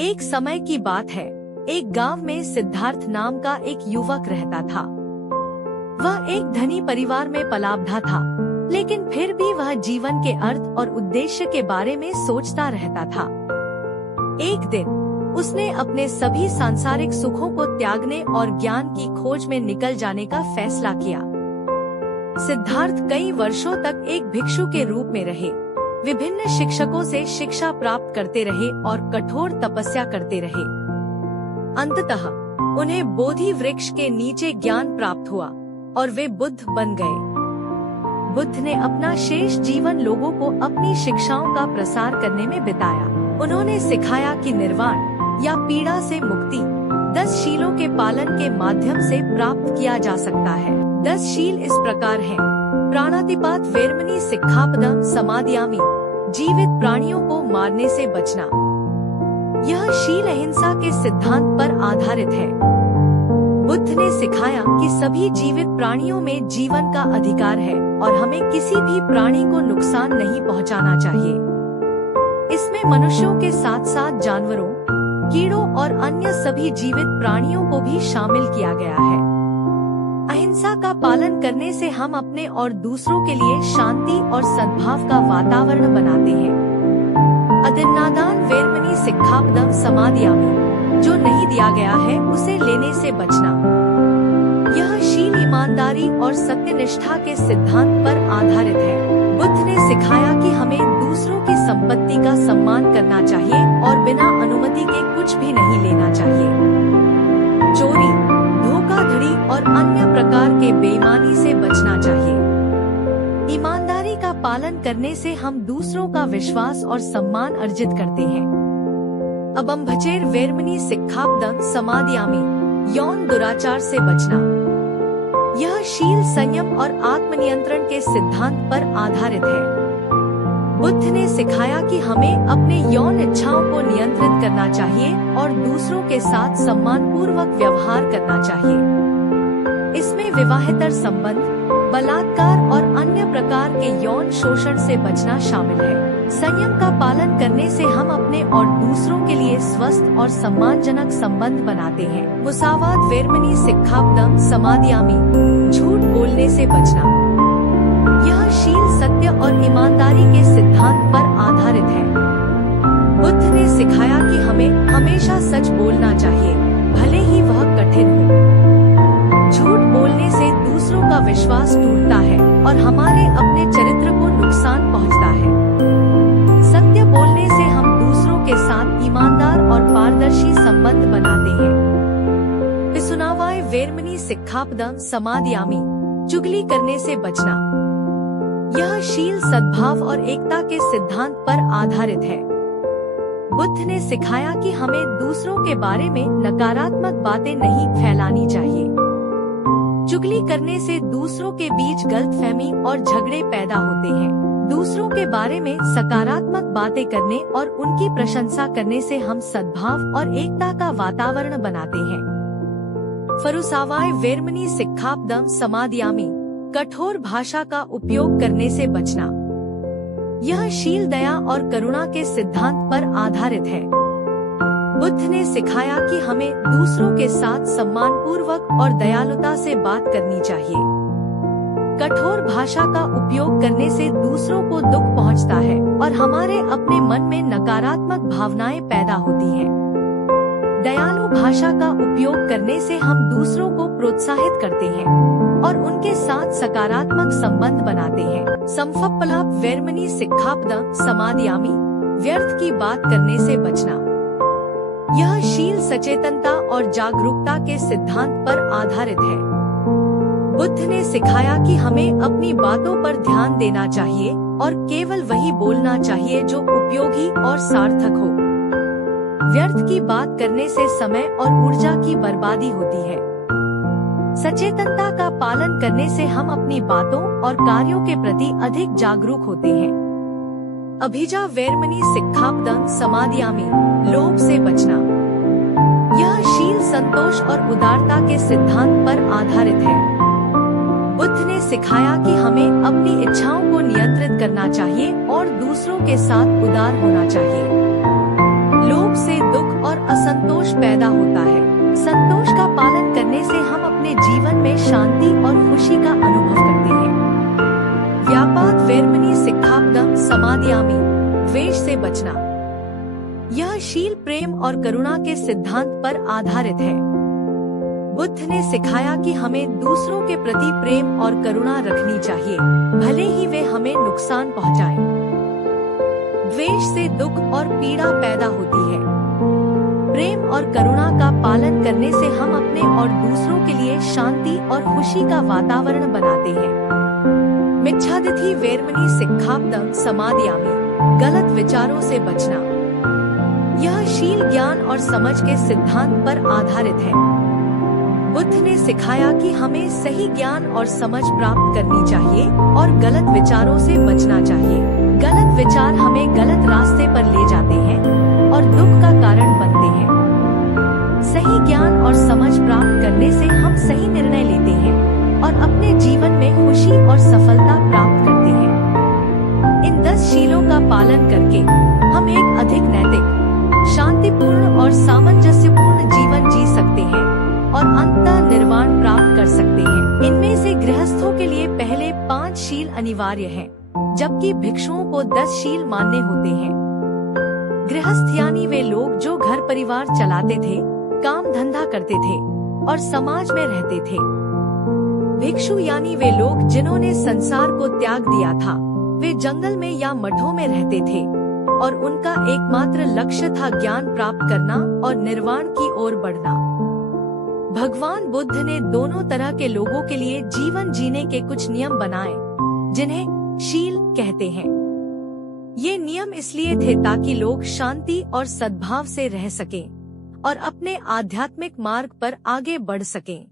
एक समय की बात है, एक गांव में सिद्धार्थ नाम का एक युवक रहता था। वह एक धनी परिवार में पला बढ़ा था, लेकिन फिर भी वह जीवन के अर्थ और उद्देश्य के बारे में सोचता रहता था। एक दिन उसने अपने सभी सांसारिक सुखों को त्यागने और ज्ञान की खोज में निकल जाने का फैसला किया। सिद्धार्थ कई वर्षों तक एक भिक्षु के रूप में रहे, विभिन्न शिक्षकों से शिक्षा प्राप्त करते रहे और कठोर तपस्या करते रहे। अंततः उन्हें बोधि वृक्ष के नीचे ज्ञान प्राप्त हुआ और वे बुद्ध बन गए। बुद्ध ने अपना शेष जीवन लोगों को अपनी शिक्षाओं का प्रसार करने में बिताया। उन्होंने सिखाया कि निर्वाण या पीड़ा से मुक्ति 10 शीलों के पालन के माध्यम से प्राप्त किया जा सकता है। 10 शील इस प्रकार हैं: प्राणातिपात वेरमणि सिक्खापदम समादयामि, जीवित प्राणियों को मारने से बचना। यह शील अहिंसा के सिद्धांत पर आधारित है। बुद्ध ने सिखाया कि सभी जीवित प्राणियों में जीवन का अधिकार है और हमें किसी भी प्राणी को नुकसान नहीं पहुंचाना चाहिए। इसमें मनुष्यों के साथ साथ जानवरों, कीड़ों और अन्य सभी जीवित प्राणियों को भी शामिल किया गया है। अहिंसा का पालन करने से हम अपने और दूसरों के लिए शांति और सद्भाव का वातावरण बनाते हैं। अदिन्नादान वेरमणि सिक्खापदम समादयामि, जो नहीं दिया गया है उसे लेने से बचना। यह शील ईमानदारी और सत्यनिष्ठा के सिद्धांत पर आधारित है। बुद्ध ने सिखाया कि हमें दूसरों की संपत्ति का सम्मान करना चाहिए और बिना अनुमति के कुछ भी नहीं लेना चाहिए। चोरी, धोखाधड़ी और अन्य प्रकार के बेईमानी से बचना चाहिए। ईमानदारी का पालन करने से हम दूसरों का विश्वास और सम्मान अर्जित करते हैं। अबम्भचेर वेरमणि सिक्खापदम समादयामि, यौन दुराचार से बचना। यह शील संयम और आत्मनियंत्रण के सिद्धांत पर आधारित है। बुद्ध ने सिखाया कि हमें अपने यौन इच्छाओं को नियंत्रित करना चाहिए और दूसरों के साथ सम्मानपूर्वक व्यवहार करना चाहिए। इसमें विवाहेतर संबंध, बलात्कार और अन्य प्रकार के यौन शोषण से बचना शामिल है। संयम का पालन करने से हम अपने और दूसरों के लिए स्वस्थ और सम्मानजनक संबंध बनाते हैं। मुसावात वेरमणि सिक्खापदम समादयामि, झूठ बोलने से बचना। यह शील सत्य और ईमानदारी के सिद्धांत पर आधारित है। बुद्ध ने सिखाया कि हमें हमेशा सच बोलना चाहिए, भले ही वह कठिन हो। झूठ बोलने से दूसरों का विश्वास टूटता है और हमारे अपने चरित्र को नुकसान पहुंचता है। सत्य बोलने से हम दूसरों के साथ ईमानदार और पारदर्शी संबंध बनाते हैं। पिसुनावाय वेरमणि सिक्खापदम समादयामि, चुगली करने से बचना। यह शील सद्भाव और एकता के सिद्धांत पर आधारित है। बुद्ध ने सिखाया कि हमें दूसरों के बारे में नकारात्मक बातें नहीं फैलानी चाहिए। चुगली करने से दूसरों के बीच गलतफहमी और झगड़े पैदा होते हैं। दूसरों के बारे में सकारात्मक बातें करने और उनकी प्रशंसा करने से हम सद्भाव और एकता का वातावरण बनाते हैं। फरुसावाय वेरमणि सिक्खापदम समादयामि, कठोर भाषा का उपयोग करने से बचना। यह शील दया और करुणा के सिद्धांत पर आधारित है। बुद्ध ने सिखाया कि हमें दूसरों के साथ सम्मानपूर्वक और दयालुता से बात करनी चाहिए। कठोर भाषा का उपयोग करने से दूसरों को दुख पहुंचता है और हमारे अपने मन में नकारात्मक भावनाएं पैदा होती हैं। दयालु भाषा का उपयोग करने से हम दूसरों को प्रोत्साहित करते हैं और उनके साथ सकारात्मक संबंध बनाते हैं। संफप्पलाप वेरमणि सिक्खापदम समादयामि, व्यर्थ की बात करने से बचना। यह शील सचेतनता और जागरूकता के सिद्धांत पर आधारित है। बुद्ध ने सिखाया कि हमें अपनी बातों पर ध्यान देना चाहिए और केवल वही बोलना चाहिए जो उपयोगी और सार्थक हो। व्यर्थ की बात करने से समय और ऊर्जा की बर्बादी होती है। सचेतनता का पालन करने से हम अपनी बातों और कार्यों के प्रति अधिक जागरूक होते हैं। अभिजा वेरमणि सिक्खापदम समादयामि, लोभ से बचना। यह शील संतोष और उदारता के सिद्धांत पर आधारित है। बुद्ध ने सिखाया कि हमें अपनी इच्छाओं को नियंत्रित करना चाहिए और दूसरों के साथ उदार होना चाहिए। लोभ से दुख और संतोष पैदा होता है। संतोष का पालन करने से हम अपने जीवन में शांति और खुशी का अनुभव करते हैं। व्यापाद वेर्मणि सिक्खापदम समादयामि, द्वेष से बचना। यह शील प्रेम और करुणा के सिद्धांत पर आधारित है। बुद्ध ने सिखाया कि हमें दूसरों के प्रति प्रेम और करुणा रखनी चाहिए, भले ही वे हमें नुकसान पहुंचाएं। द्वेष से दुख और पीड़ा पैदा होती है। प्रेम और करुणा का पालन करने से हम अपने और दूसरों के लिए शांति और खुशी का वातावरण बनाते हैं। मिच्छादिथि वेर्मणि सिक्खापदम समादयामि, गलत विचारों से बचना। यह शील ज्ञान और समझ के सिद्धांत पर आधारित है। बुद्ध ने सिखाया कि हमें सही ज्ञान और समझ प्राप्त करनी चाहिए और गलत विचारों से बचना चाहिए। गलत विचार हमें गलत रास्ते पर ले जाते हैं और दुख का कारण बनते हैं। सही ज्ञान और समझ प्राप्त करने से हम सही निर्णय लेते हैं और अपने जीवन में खुशी और सफलता प्राप्त करते हैं। इन 10 शीलों का पालन करके हम एक अधिक नैतिक, शांतिपूर्ण और सामंजस्यपूर्ण जीवन जी सकते हैं और अंततः निर्वाण प्राप्त कर सकते हैं। इनमें से गृहस्थों के लिए पहले 5 शील अनिवार्य हैं, जबकि भिक्षुओं को 10 शील मानने होते हैं। गृहस्थ यानी वे लोग जो घर परिवार चलाते थे, काम धंधा करते थे और समाज में रहते थे। भिक्षु यानी वे लोग जिन्होंने संसार को त्याग दिया था। वे जंगल में या मठों में रहते थे और उनका एकमात्र लक्ष्य था ज्ञान प्राप्त करना और निर्वाण की ओर बढ़ना। भगवान बुद्ध ने दोनों तरह के लोगों के लिए जीवन जीने के कुछ नियम बनाए, जिन्हें शील कहते हैं। ये नियम इसलिए थे ताकि लोग शांति और सद्भाव से रह सकें और अपने आध्यात्मिक मार्ग पर आगे बढ़ सकें।